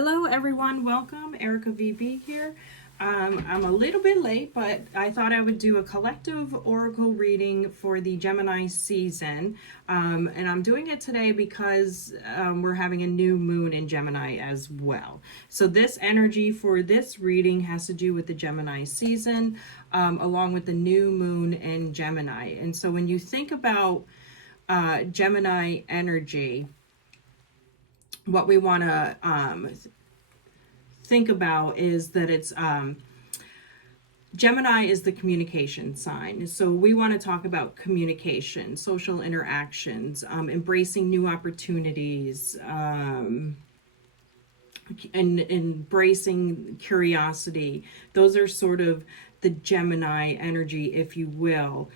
Hello everyone, welcome. Erica VB here. I'm a little bit late, but I thought I would do a collective oracle reading for the Gemini season. And I'm doing it today because we're having a new moon in Gemini as well. So this energy for this reading has to do with the Gemini season, along with the new moon in Gemini. And so when you think about Gemini energy, what we want to think about is that it's Gemini is the communication sign. So we want to talk about communication, social interactions, embracing new opportunities, and embracing curiosity. Those are sort of the Gemini energy, if you will,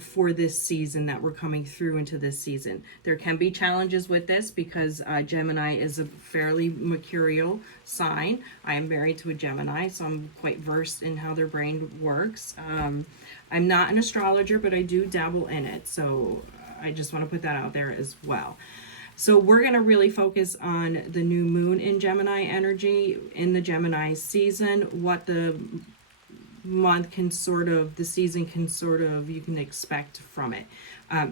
for this season that we're coming through into this season. There can be challenges with this because Gemini is a fairly mercurial sign. I am married to a Gemini, so I'm quite versed in how their brain works. I'm not an astrologer, but I do dabble in it, so I just want to put that out there as well. So we're going to really focus on the new moon in Gemini energy in the Gemini season, what the month can sort of, the season can sort of, you can expect from it.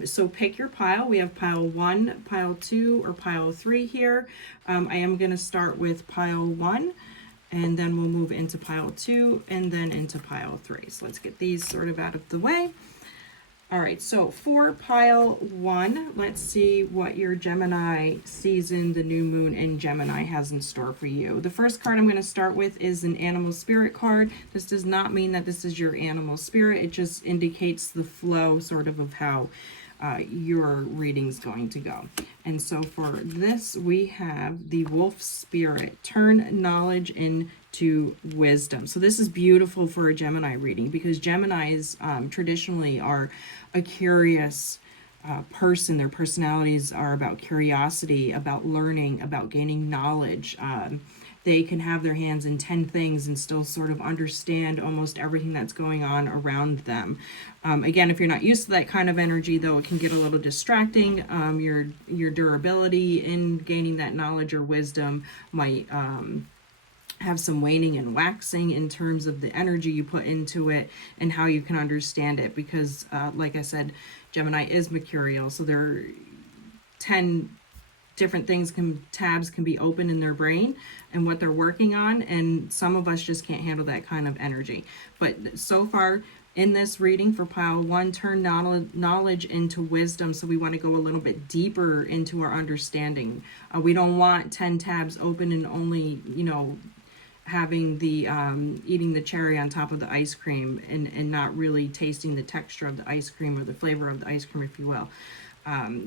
So pick your pile. We have pile 1, pile 2, or pile 3 here. I am going to start with pile 1, and then we'll move into pile 2, and then into pile 3. So let's get these sort of out of the way. All right, so for pile 1, let's see what your Gemini season, the new moon in Gemini, has in store for you. The first card I'm going to start with is an animal spirit card. This does not mean that this is your animal spirit. It just indicates the flow sort of how your reading's going to go. And so for this, we have the wolf spirit. Turn knowledge into wisdom. So this is beautiful for a Gemini reading because Geminis traditionally are a curious person. Their personalities are about curiosity, about learning, about gaining knowledge. They can have their hands in 10 things and still sort of understand almost everything that's going on around them. Again, if you're not used to that kind of energy, though, it can get a little distracting. Your durability in gaining that knowledge or wisdom might have some waning and waxing in terms of the energy you put into it and how you can understand it. Because, like I said, Gemini is mercurial, so there are 10 different things, tabs can be open in their brain and what they're working on, and some of us just can't handle that kind of energy. But so far in this reading for pile 1, turn knowledge into wisdom. So we want to go a little bit deeper into our understanding. We don't want 10 tabs open and only, having the eating the cherry on top of the ice cream and not really tasting the texture of the ice cream or the flavor of the ice cream, if you will.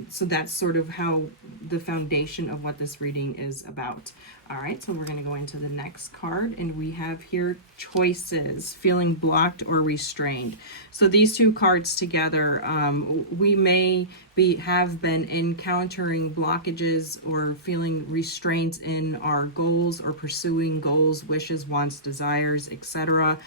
So that's sort of how the foundation of what this reading is about. All right, so we're going to go into the next card, and we have here choices, feeling blocked or restrained. So these two cards together, we may have been encountering blockages or feeling restraints in our goals or pursuing goals, wishes, wants, desires, etc.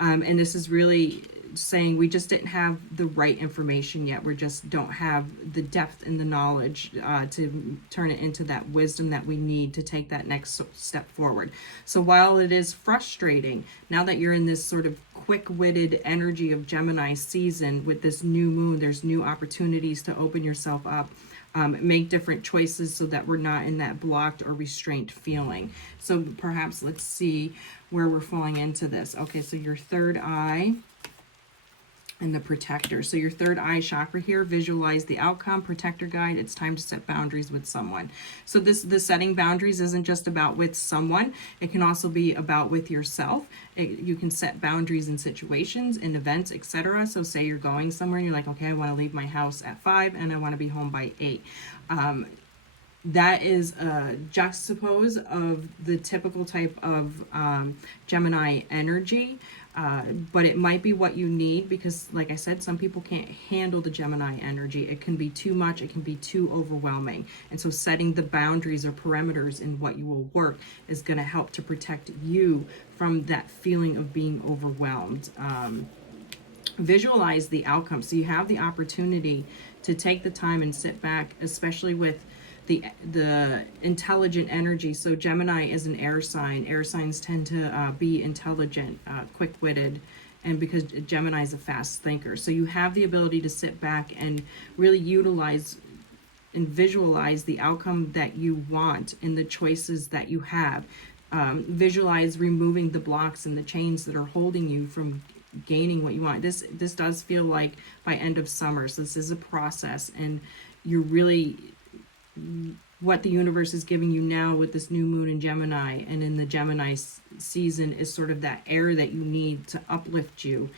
And this is really saying we just didn't have the right information yet. We just don't have the depth and the knowledge to turn it into that wisdom that we need to take that next step forward. So while it is frustrating, now that you're in this sort of quick-witted energy of Gemini season with this new moon, there's new opportunities to open yourself up. Make different choices so that we're not in that blocked or restrained feeling. So perhaps let's see where we're falling into this. Okay, so your third eye and the protector. So your third eye chakra here, visualize the outcome, protector guide. It's time to set boundaries with someone. So the setting boundaries isn't just about with someone. It can also be about with yourself. You can set boundaries in situations, in events, etc. So say you're going somewhere and you're like, okay, I want to leave my house at 5 and I want to be home by 8. That is a juxtapose of the typical type of Gemini energy. But it might be what you need because, like I said, some people can't handle the Gemini energy. It can be too much. It can be too overwhelming. And so setting the boundaries or parameters in what you will work is going to help to protect you from that feeling of being overwhelmed. Visualize the outcome. So you have the opportunity to take the time and sit back, especially with the intelligent energy. So Gemini is an air sign. Air signs tend to be intelligent, quick-witted, and because Gemini is a fast thinker. So you have the ability to sit back and really utilize and visualize the outcome that you want and the choices that you have. Visualize removing the blocks and the chains that are holding you from gaining what you want. This does feel like by end of summer. So this is a process, and you're really, what the universe is giving you now with this new moon in Gemini and in the Gemini season is sort of that air that you need to uplift you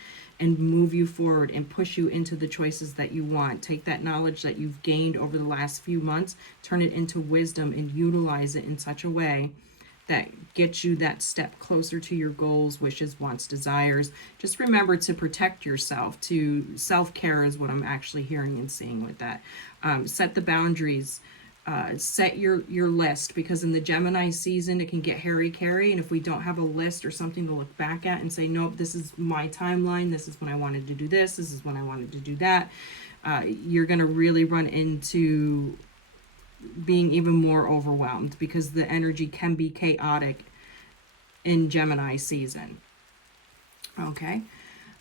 and move you forward and push you into the choices that you want. Take that knowledge that you've gained over the last few months, turn it into wisdom, and utilize it in such a way that gets you that step closer to your goals, wishes, wants, desires. Just remember to protect yourself. To self-care is what I'm actually hearing and seeing with that. Set the boundaries. Set your list, because in the Gemini season it can get hairy-carry, and if we don't have a list or something to look back at and say, nope, this is my timeline, this is when I wanted to do this is when I wanted to do that, you're going to really run into being even more overwhelmed, because the energy can be chaotic in Gemini season. Okay.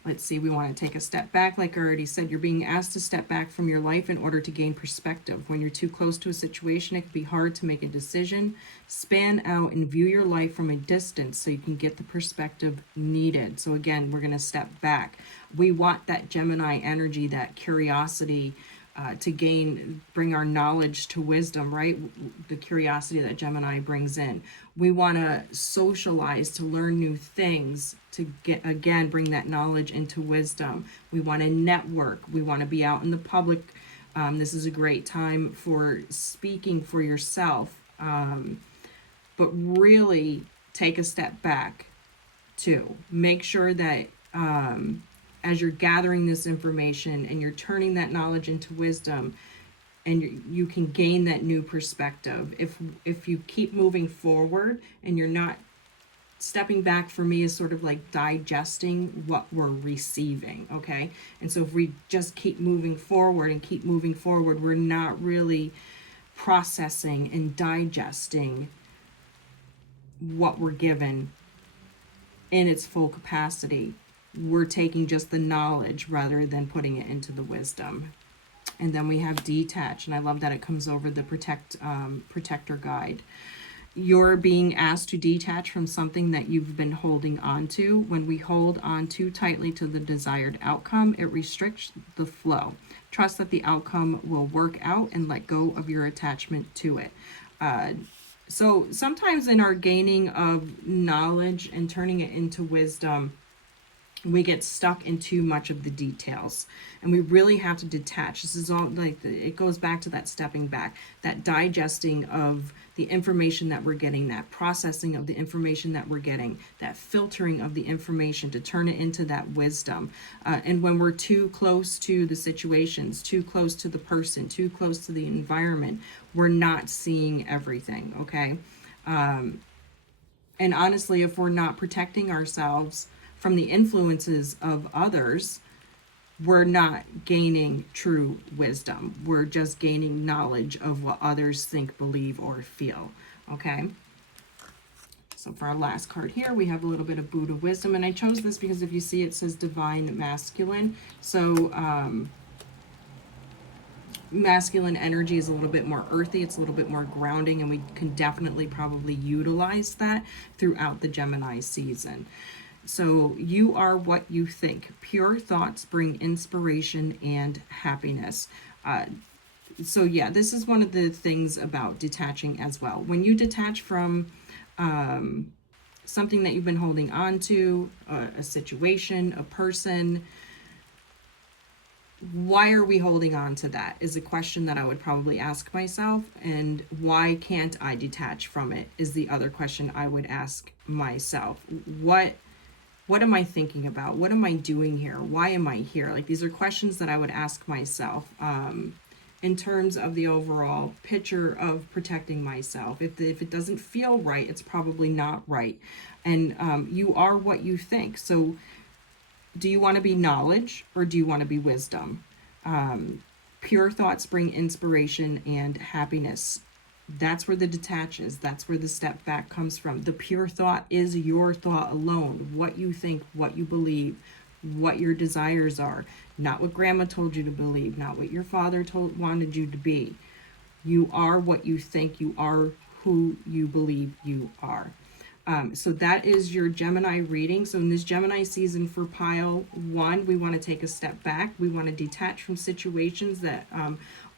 Let's see, we want to take a step back. Like I already said, you're being asked to step back from your life in order to gain perspective. When you're too close to a situation, it can be hard to make a decision. Span out and view your life from a distance so you can get the perspective needed. So again, we're going to step back. We want that Gemini energy, that curiosity, to bring our knowledge to wisdom, right? The curiosity that Gemini brings in. We want to socialize, to learn new things, to bring that knowledge into wisdom. We want to network. We want to be out in the public. This is a great time for speaking for yourself, but really take a step back too. Make sure that as you're gathering this information and you're turning that knowledge into wisdom, and you can gain that new perspective. If you keep moving forward and you're not stepping back, for me is sort of like digesting what we're receiving, okay? And so if we just keep moving forward, we're not really processing and digesting what we're given in its full capacity. We're taking just the knowledge rather than putting it into the wisdom. And then we have detach, and I love that it comes over the protector guide. You're being asked to detach from something that you've been holding on to. When we hold on too tightly to the desired outcome, it restricts the flow. Trust that the outcome will work out and let go of your attachment to it. So sometimes in our gaining of knowledge and turning it into wisdom, we get stuck in too much of the details, and we really have to detach. This is all like, it goes back to that stepping back, that digesting of the information that we're getting, that processing of the information that we're getting, that filtering of the information to turn it into that wisdom. And when we're too close to the situations, too close to the person, too close to the environment, we're not seeing everything, okay? And honestly, if we're not protecting ourselves from the influences of others, we're not gaining true wisdom. We're just gaining knowledge of what others think, believe, or feel. Okay? So for our last card here, we have a little bit of Buddha wisdom. And I chose this because if you see, it says divine masculine. So masculine energy is a little bit more earthy. It's a little bit more grounding. And we can definitely probably utilize that throughout the Gemini season. So you are what you think. Pure thoughts bring inspiration and happiness. So yeah, this is one of the things about detaching as well. When you detach from something that you've been holding on to, a situation, a person, why are we holding on to that is a question that I would probably ask myself. And why can't I detach from it is the other question I would ask myself. What am I thinking about? What am I doing here? Why am I here? Like, these are questions that I would ask myself in terms of the overall picture of protecting myself. If it doesn't feel right, it's probably not right. And you are what you think. So do you want to be knowledge or do you want to be wisdom? Pure thoughts bring inspiration and happiness. That's where the detach is. That's where the step back comes from. The pure thought is your thought alone. What you think, what you believe, what your desires are. Not what grandma told you to believe, not what your father wanted you to be. You are what you think. You are who you believe you are. So that is your Gemini reading. So in this Gemini season for pile 1, we want to take a step back. We want to detach from situations that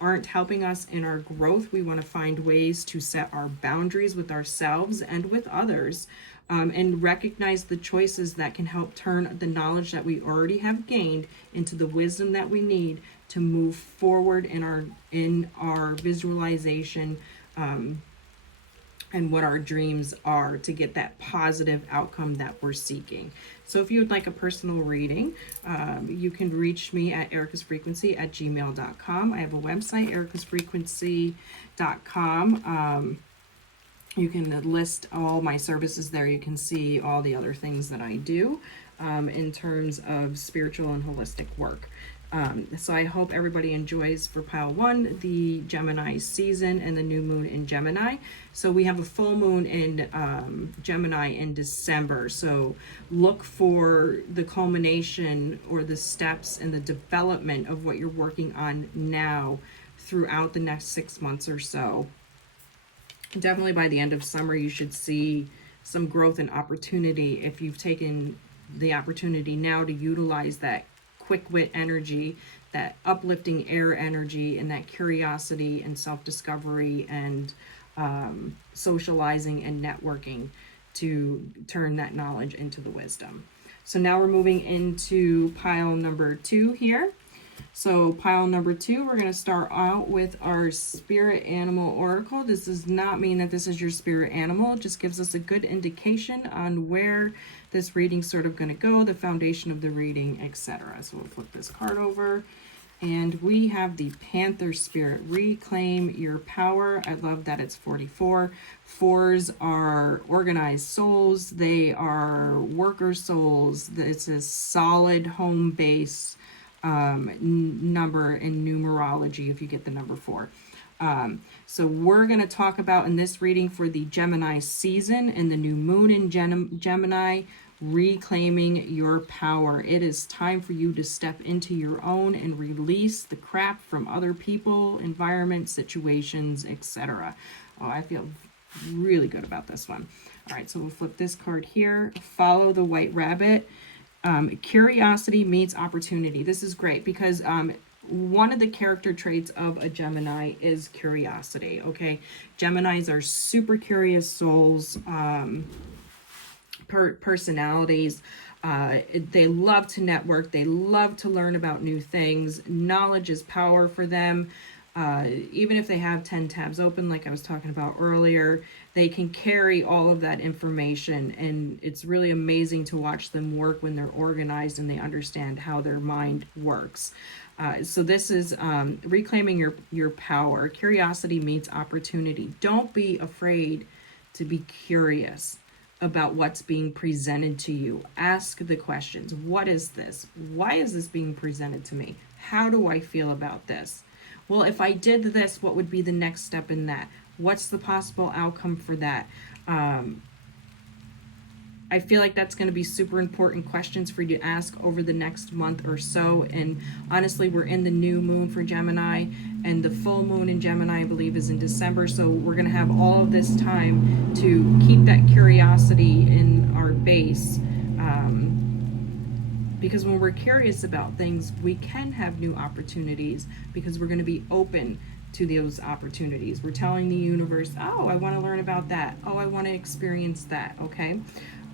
aren't helping us in our growth. We want to find ways to set our boundaries with ourselves and with others, and recognize the choices that can help turn the knowledge that we already have gained into the wisdom that we need to move forward in our visualization, and what our dreams are to get that positive outcome that we're seeking. So if you would like a personal reading, you can reach me at ericasfrequency@gmail.com. I have a website, ericasfrequency.com. You can list all my services there. You can see all the other things that I do in terms of spiritual and holistic work. So I hope everybody enjoys for pile 1 the Gemini season and the new moon in Gemini. So we have a full moon in Gemini in December. So look for the culmination or the steps and the development of what you're working on now throughout the next 6 months or so. Definitely by the end of summer, you should see some growth and opportunity if you've taken the opportunity now to utilize that quick wit energy, that uplifting air energy, and that curiosity and self-discovery and socializing and networking to turn that knowledge into the wisdom. So now we're moving into pile number 2 here. So pile number 2, we're going to start out with our spirit animal oracle. This does not mean that this is your spirit animal. It just gives us a good indication on where this reading's sort of going to go, the foundation of the reading, etc. So we'll flip this card over. And we have the Panther Spirit. Reclaim your power. I love that it's 44. 4s are organized souls. They are worker souls. It's a solid home base number in numerology if you get the number 4. So we're going to talk about in this reading for the Gemini season and the new moon in Gemini, reclaiming your power. It is time for you to step into your own and release the crap from other people, environment, situations, etc. Oh, I feel really good about this one. All right, so we'll flip this card here. Follow the white rabbit. Curiosity meets opportunity. This is great because one of the character traits of a Gemini is curiosity. Okay, Geminis are super curious souls, personalities. They love to network. They love to learn about new things. Knowledge is power for them. Even if they have 10 tabs open, like I was talking about earlier, they can carry all of that information, and it's really amazing to watch them work when they're organized and they understand how their mind works. So this is reclaiming your power. Curiosity meets opportunity. Don't be afraid to be curious about what's being presented to you. Ask the questions. What is this? Why is this being presented to me? How do I feel about this? Well, if I did this, what would be the next step in that? What's the possible outcome for that? I feel like that's going to be super important questions for you to ask over the next month or so. And honestly, we're in the new moon for Gemini, and the full moon in Gemini, I believe, is in December. So we're going to have all of this time to keep that curiosity in our base. Because when we're curious about things, we can have new opportunities because we're going to be open to those opportunities. We're telling the universe, oh, I want to learn about that. Oh, I want to experience that. Okay.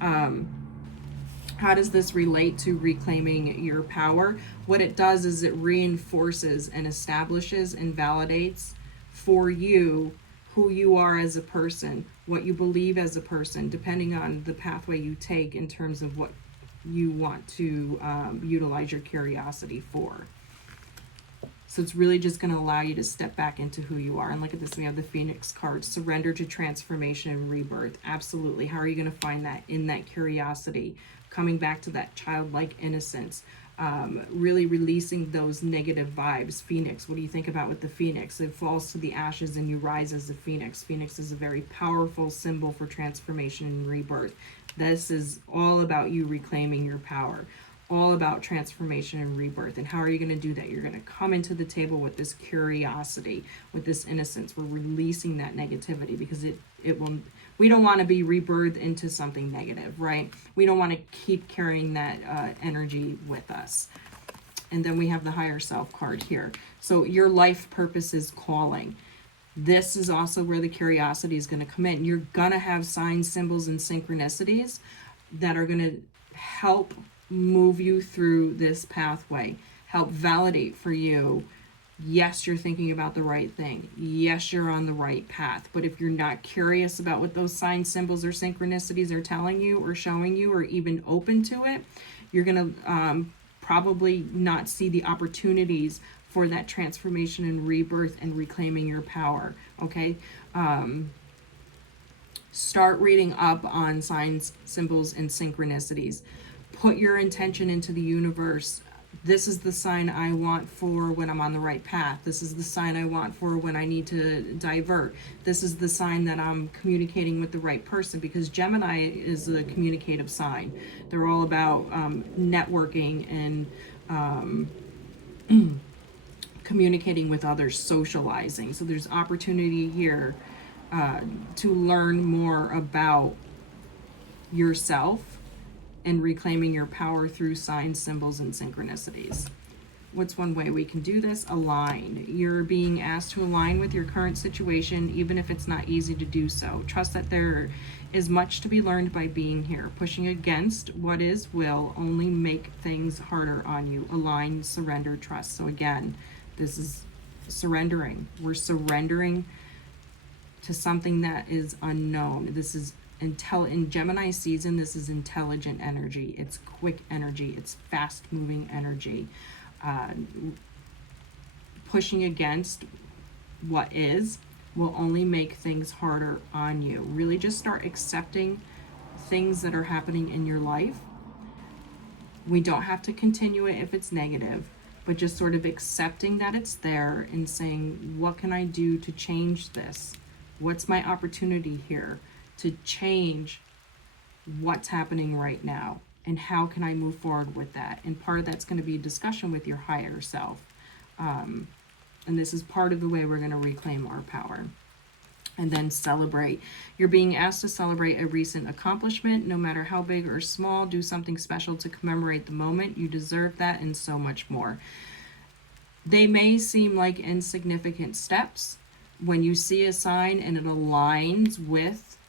How does this relate to reclaiming your power? What it does is it reinforces and establishes and validates for you who you are as a person, what you believe as a person, depending on the pathway you take in terms of what you want to utilize your curiosity for. So it's really just going to allow you to step back into who you are. And look at this, we have the Phoenix card, surrender to transformation and rebirth. Absolutely. How are you going to find that in that curiosity? Coming back to that childlike innocence. really releasing those negative vibes. Phoenix, what do you think about with the phoenix? It falls to the ashes and you rise as a phoenix. Phoenix is a very powerful symbol for transformation and rebirth. This is all about you reclaiming your power, all about transformation and rebirth. And how are you going to do that? You're going to come into the table with this curiosity, with this innocence. We're releasing that negativity because it will. We don't want to be rebirthed into something negative, right? We don't want to keep carrying that energy with us. And then we have the higher self card here. So your life purpose is calling. This is also where the curiosity is going to come in. You're going to have signs, symbols, and synchronicities that are going to help move you through this pathway, help validate for you, yes, you're thinking about the right thing. Yes, you're on the right path. But if you're not curious about what those signs, symbols, or synchronicities are telling you or showing you, or even open to it, you're going to probably not see the opportunities for that transformation and rebirth and reclaiming your power. Okay? Start reading up on signs, symbols, and synchronicities. Put your intention into the universe. This is the sign I want for when I'm on the right path. This is the sign I want for when I need to divert. This is the sign that I'm communicating with the right person, because Gemini is a communicative sign. They're all about networking and communicating with others, socializing. So there's opportunity here to learn more about yourself and reclaiming your power through signs, symbols, and synchronicities. What's one way we can do this? Align. You're being asked to align with your current situation, even if it's not easy to do so. Trust that there is much to be learned by being here. Pushing against what is will only make things harder on you. Align, surrender, trust. So again, this is surrendering. We're surrendering to something that is unknown. This is in Gemini season, this is intelligent energy. It's quick energy. It's fast moving energy. Pushing against what is will only make things harder on you. Really just start accepting things that are happening in your life. We don't have to continue it if it's negative, but just sort of accepting that it's there and saying, what can I do to change this? What's my opportunity here to change what's happening right now, and how can I move forward with that? And part of that's going to be a discussion with your higher self. And this is part of the way we're going to reclaim our power. And then celebrate. You're being asked to celebrate a recent accomplishment, no matter how big or small. Do something special to commemorate the moment. You deserve that, and so much more. They may seem like insignificant steps. When you see a sign and it aligns with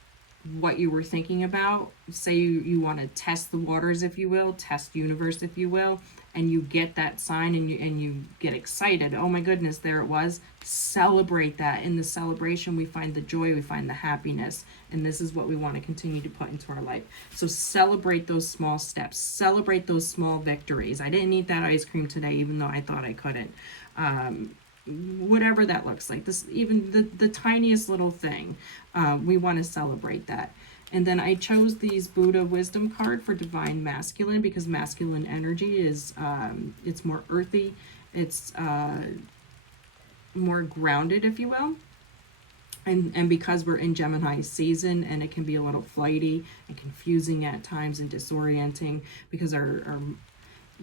what you were thinking about, say you want to test the waters, if you will, test universe, if you will, and you get that sign and you get excited, oh my goodness, there it was. Celebrate that. In the celebration, we find the joy, we find the happiness, and this is what we want to continue to put into our life. So celebrate those small steps, celebrate those small victories. I didn't eat that ice cream today, even though I thought I couldn't. Whatever that looks like, this, even the tiniest little thing, we want to celebrate that. And then I chose these Buddha wisdom card for divine masculine, because masculine energy is it's more earthy, it's more grounded, if you will. And because we're in Gemini season, and it can be a little flighty and confusing at times and disorienting, because our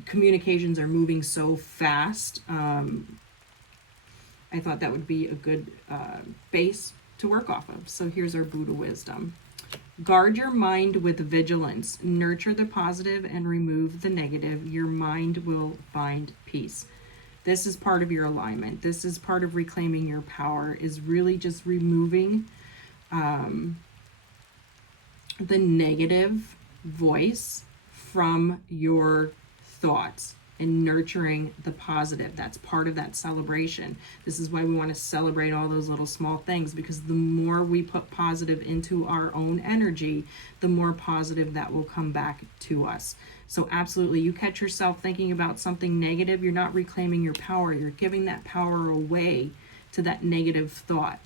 communications are moving so fast, I thought that would be a good base to work off of. So here's our Buddha wisdom. Guard your mind with vigilance. Nurture the positive and remove the negative. Your mind will find peace. This is part of your alignment. This is part of reclaiming your power, is really just removing the negative voice from your thoughts and nurturing the positive. That's part of that celebration. This is why we want to celebrate all those little small things, because the more we put positive into our own energy, the more positive that will come back to us. So absolutely, you catch yourself thinking about something negative, you're not reclaiming your power. You're giving that power away to that negative thought.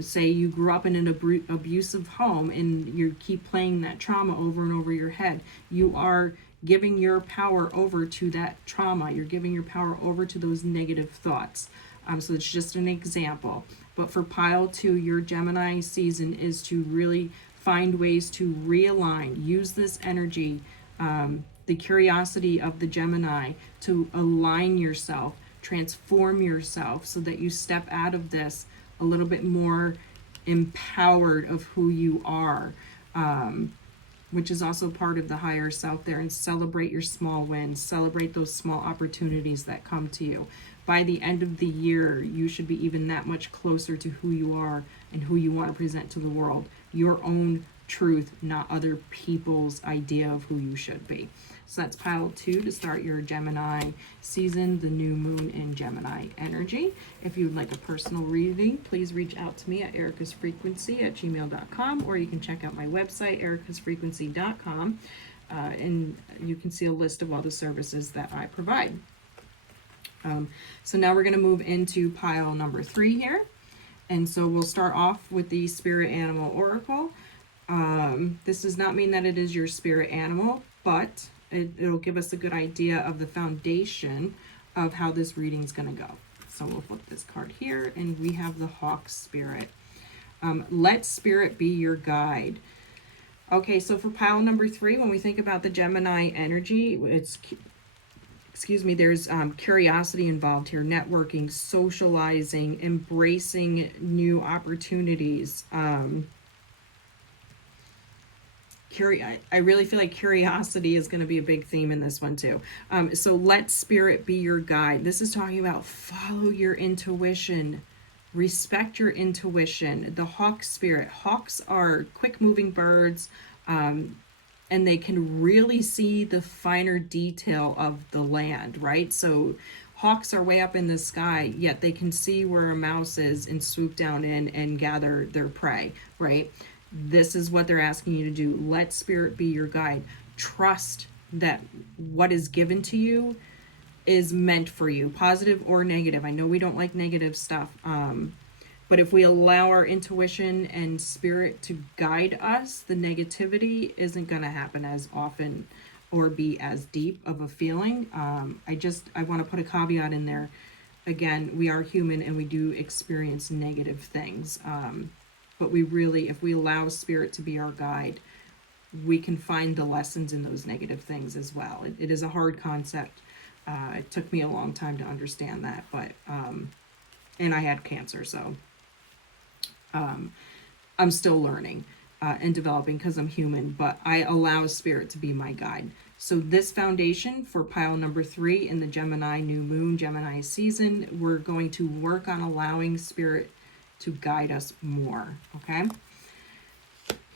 Say you grew up in an abusive home and you keep playing that trauma over and over your head. You are giving your power over to that trauma. You're giving your power over to those negative thoughts. So it's just an example. But for pile 2, your Gemini season is to really find ways to realign. Use this energy, the curiosity of the Gemini, to align yourself, transform yourself so that you step out of this a little bit more empowered of who you are, which is also part of the higher self there. And celebrate your small wins, celebrate those small opportunities that come to you. By the end of the year, you should be even that much closer to who you are and who you want to present to the world. Your own truth, not other people's idea of who you should be. So that's pile 2 to start your Gemini season, the new moon in Gemini energy. If you would like a personal reading, please reach out to me at ericasfrequency@gmail.com, or you can check out my website, ericasfrequency.com, and you can see a list of all the services that I provide. So now we're going to move into pile number 3 here. And so we'll start off with the Spirit Animal Oracle. This does not mean that it is your spirit animal, but it'll give us a good idea of the foundation of how this reading is going to go. So we'll flip this card here, and we have the Hawk Spirit. Let Spirit be your guide. Okay, so for pile number 3, when we think about the Gemini energy, there's curiosity involved here, networking, socializing, embracing new opportunities. I really feel like curiosity is going to be a big theme in this one too. So let Spirit be your guide. This is talking about follow your intuition, respect your intuition. The Hawk Spirit. Hawks are quick moving birds, and they can really see the finer detail of the land, right? So hawks are way up in the sky, yet they can see where a mouse is and swoop down in and gather their prey, right? This is what they're asking you to do. Let Spirit be your guide. Trust that what is given to you is meant for you, positive or negative. I know we don't like negative stuff, but if we allow our intuition and spirit to guide us, the negativity isn't going to happen as often or be as deep of a feeling. I want to put a caveat in there. Again, we are human and we do experience negative things. But we really, if we allow Spirit to be our guide, we can find the lessons in those negative things as well. It is a hard concept. It took me a long time to understand that, but, and I had cancer, so I'm still learning and developing because I'm human, but I allow Spirit to be my guide. So this foundation for pile number 3 in the Gemini new moon, Gemini season, we're going to work on allowing Spirit to guide us more, okay?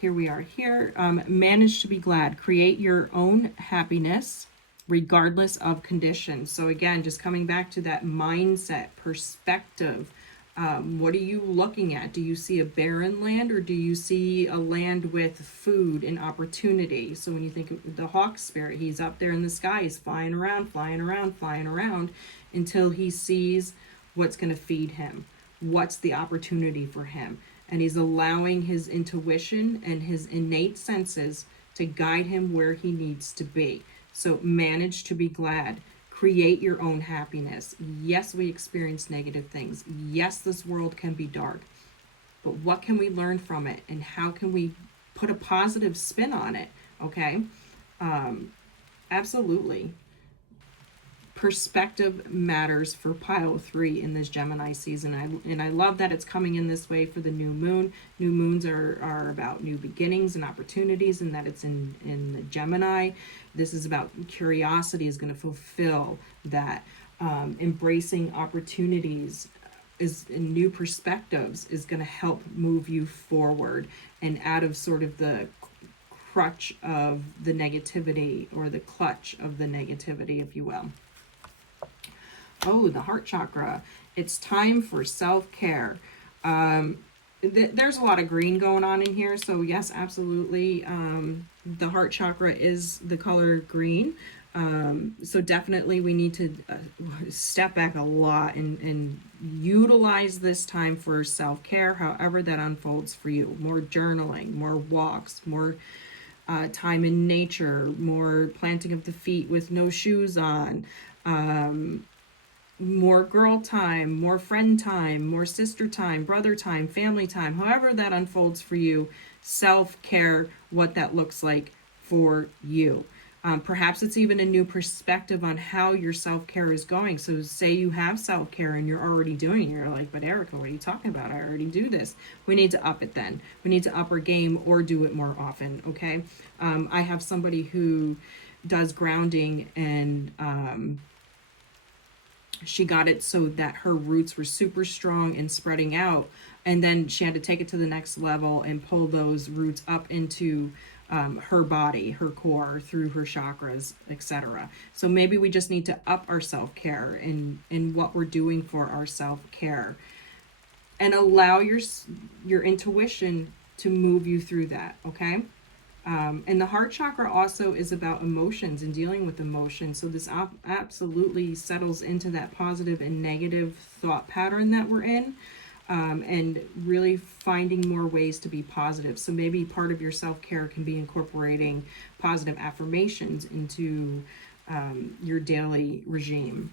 Here we are here. Manage to be glad. Create your own happiness regardless of conditions. So again, just coming back to that mindset, perspective. What are you looking at? Do you see a barren land, or do you see a land with food and opportunity? So when you think of the Hawk Spirit, he's up there in the sky, he's flying around, until he sees what's going to feed him. What's the opportunity for him? And he's allowing his intuition and his innate senses to guide him where he needs to be. So manage to be glad. Create your own happiness. Yes, we experience negative things. Yes, this world can be dark. But what can we learn from it? And how can we put a positive spin on it? Okay? Absolutely. Perspective matters for pile 3 in this Gemini season. And I love that it's coming in this way for the new moon. New moons are about new beginnings and opportunities, and that it's in the Gemini. This is about curiosity is going to fulfill that. Embracing opportunities is in new perspectives is going to help move you forward and out of sort of the crutch of the negativity, or the clutch of the negativity, if you will. Oh, the heart chakra. It's time for self-care. There's a lot of green going on in here. So yes, absolutely. The heart chakra is the color green. So definitely we need to step back a lot and utilize this time for self-care, however that unfolds for you. More journaling, more walks, more time in nature, more planting of the feet with no shoes on, more girl time, more friend time, more sister time, brother time, family time, however that unfolds for you, self care, what that looks like for you. Perhaps it's even a new perspective on how your self care is going. So, say you have self care and you're already doing it. You're like, but Erica, what are you talking about? I already do this. We need to up it then. We need to up our game or do it more often, okay? I have somebody who does grounding, and she got it so that her roots were super strong and spreading out. And then she had to take it to the next level and pull those roots up into her body, her core, through her chakras, etc. So maybe we just need to up our self-care in what we're doing for our self-care, and allow your intuition to move you through that, okay? And the heart chakra also is about emotions and dealing with emotions. So this absolutely settles into that positive and negative thought pattern that we're in, and really finding more ways to be positive. So maybe part of your self-care can be incorporating positive affirmations into your daily regime.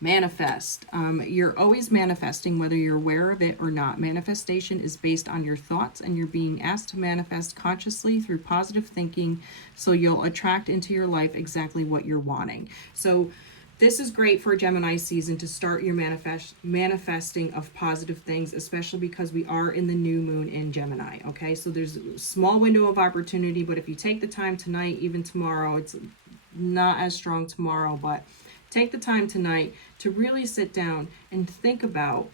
Manifest. You're always manifesting, whether you're aware of it or not. Manifestation is based on your thoughts, and you're being asked to manifest consciously through positive thinking, so you'll attract into your life exactly what you're wanting. So this is great for Gemini season to start your manifesting of positive things, especially because we are in the new moon in Gemini, okay? So there's a small window of opportunity, but if you take the time tonight, even tomorrow, it's not as strong tomorrow, but take the time tonight to really sit down and think about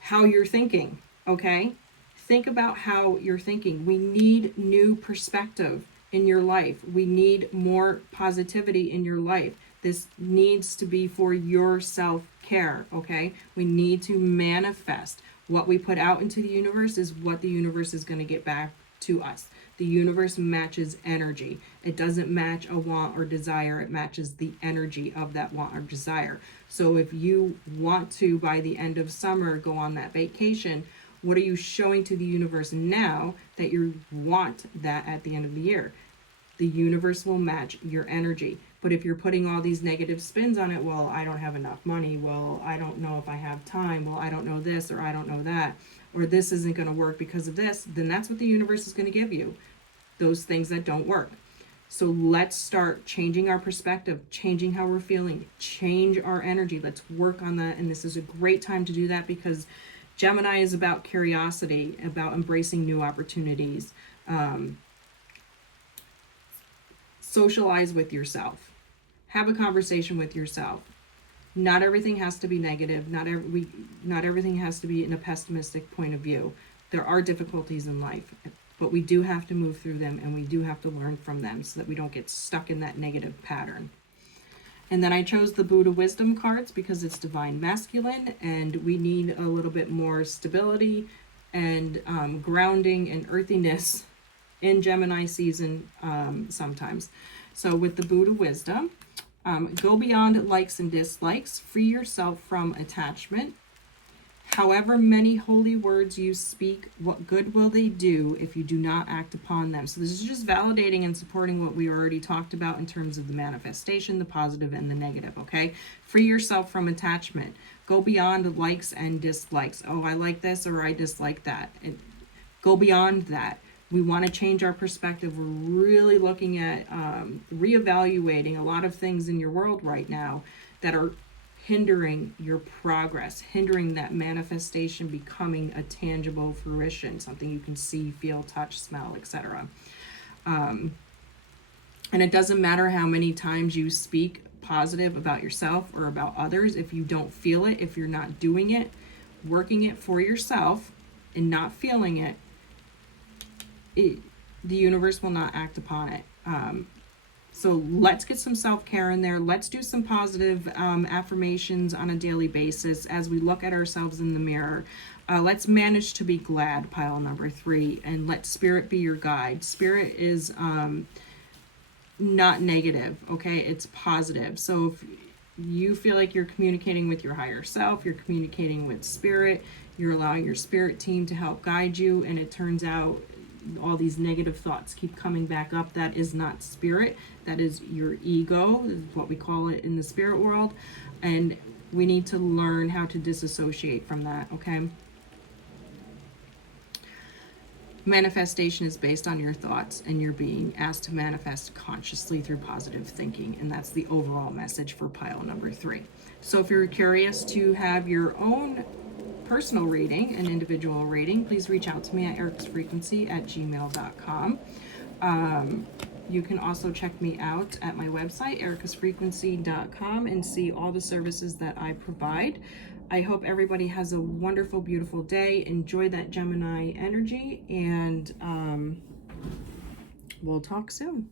how you're thinking, okay? Think about how you're thinking. We need new perspective in your life. We need more positivity in your life. This needs to be for your self-care, okay? We need to manifest. What we put out into the universe is what the universe is going to get back to us. The universe matches energy. It doesn't match a want or desire. It matches the energy of that want or desire. So if you want to, by the end of summer, go on that vacation, what are you showing to the universe now that you want that at the end of the year? The universe will match your energy. But if you're putting all these negative spins on it, well, I don't have enough money. Well, I don't know if I have time. Well, I don't know this, or I don't know that, or this isn't going to work because of this, then that's what the universe is going to give you. Those things that don't work. So let's start changing our perspective, changing how we're feeling, change our energy. Let's work on that. And this is a great time to do that, because Gemini is about curiosity, about embracing new opportunities. Socialize with yourself. Have a conversation with yourself. Not everything has to be negative. Not everything has to be in a pessimistic point of view. There are difficulties in life, but we do have to move through them, and we do have to learn from them so that we don't get stuck in that negative pattern. And then I chose the Buddha Wisdom cards because it's divine masculine, and we need a little bit more stability and grounding and earthiness in Gemini season sometimes. So with the Buddha Wisdom, go beyond likes and dislikes. Free yourself from attachment. However many holy words you speak, what good will they do if you do not act upon them? So this is just validating and supporting what we already talked about in terms of the manifestation, the positive and the negative, okay? Free yourself from attachment. Go beyond likes and dislikes. Oh, I like this, or I dislike that. Go beyond that. We want to change our perspective. We're really looking at reevaluating a lot of things in your world right now that are hindering your progress, hindering that manifestation becoming a tangible fruition, something you can see, feel, touch, smell, etc. And it doesn't matter how many times you speak positive about yourself or about others. If you don't feel it, if you're not doing it, working it for yourself and not feeling it, the universe will not act upon it. So let's get some self-care in there. Let's do some positive affirmations on a daily basis as we look at ourselves in the mirror. Let's manage to be glad, pile number 3, and let spirit be your guide. Spirit is not negative, okay? It's positive. So if you feel like you're communicating with your higher self, you're communicating with spirit, you're allowing your spirit team to help guide you, and it turns out all these negative thoughts keep coming back up, that is not spirit. That is your ego, is what we call it in the spirit world. And we need to learn how to disassociate from that, okay? Manifestation is based on your thoughts, and you're being asked to manifest consciously through positive thinking, and that's the overall message for pile number 3. So if you're curious to have your own personal reading, an individual reading, please reach out to me at ericasfrequency@gmail.com. You can also check me out at my website, ericasfrequency.com, and see all the services that I provide. I hope everybody has a wonderful, beautiful day. Enjoy that Gemini energy, and we'll talk soon.